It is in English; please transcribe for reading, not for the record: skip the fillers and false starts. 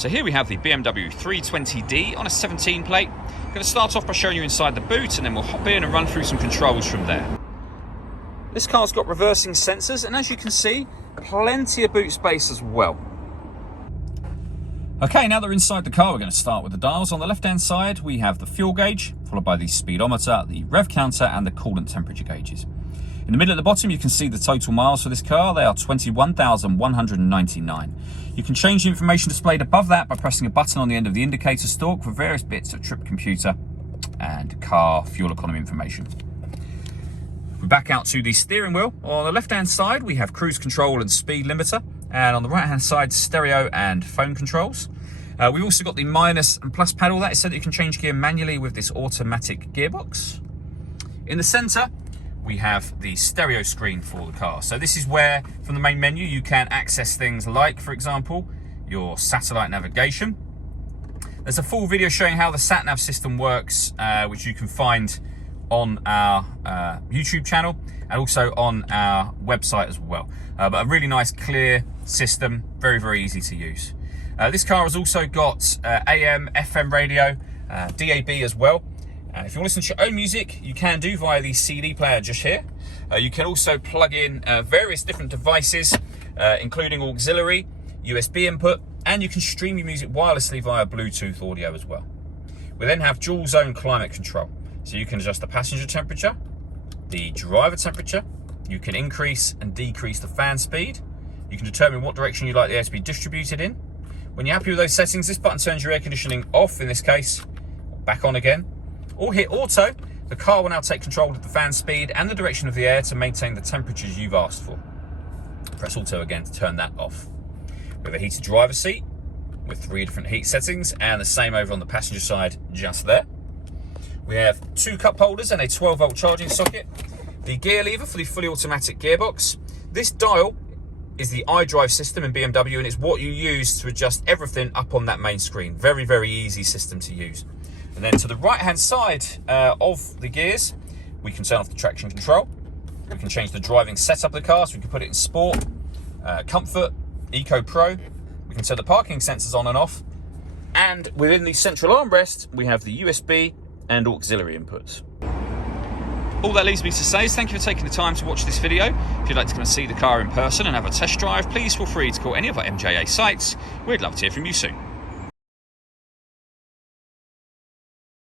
So here we have the BMW 320d on a 17 plate. I'm going to start off by showing you inside the boot, and then we'll hop in and run through some controls from there. This car's got reversing sensors, and as you can see, plenty of boot space as well. Okay, now that we're inside the car, we're going to start with the dials. On the left-hand side, we have the fuel gauge, followed by the speedometer, the rev counter, and the coolant temperature gauges. In the middle at the bottom, you can see the total miles for this car. They are 21,199. You can change the information displayed above that by pressing a button on the end of the indicator stalk for various bits of trip computer and car fuel economy information. We're back out to the steering wheel. On the left-hand side, we have cruise control and speed limiter. And on the right-hand side, stereo and phone controls. We've also got the minus and plus pedal. That is so that you can change gear manually with this automatic gearbox. In the center, we have the stereo screen for the car. So this is where, from the main menu, you can access things like, for example, your satellite navigation. There's a full video showing how the sat-nav system works, which you can find on our YouTube channel and also on our website as well. But a really nice, clear system, very, very easy to use. This car has also got AM, FM radio, DAB as well. If you want to listen to your own music, you can do via the CD player just here. You can also plug in various different devices, including auxiliary, USB input, and you can stream your music wirelessly via Bluetooth audio as well. We then have dual zone climate control. So you can adjust the passenger temperature, the driver temperature, you can increase and decrease the fan speed, you can determine what direction you'd like the air to be distributed in. When you're happy with those settings, this button turns your air conditioning off, in this case, back on again. Or hit auto, the car will now take control of the fan speed and the direction of the air to maintain the temperatures you've asked for. Press auto again to turn that off. We have a heated driver's seat with 3 different heat settings, and the same over on the passenger side just there. We have 2 cup holders and a 12-volt charging socket. The gear lever for the fully automatic gearbox. This dial is the iDrive system in BMW, and it's what you use to adjust everything up on that main screen. Very, very easy system to use. And then to the right-hand side of the gears, we can turn off the traction control. We can change the driving setup of the car, so we can put it in Sport, Comfort, Eco Pro. We can turn the parking sensors on and off. And within the central armrest, we have the USB and auxiliary inputs. All that leaves me to say is thank you for taking the time to watch this video. If you'd like to come and see the car in person and have a test drive, please feel free to call any of our MJA sites. We'd love to hear from you soon.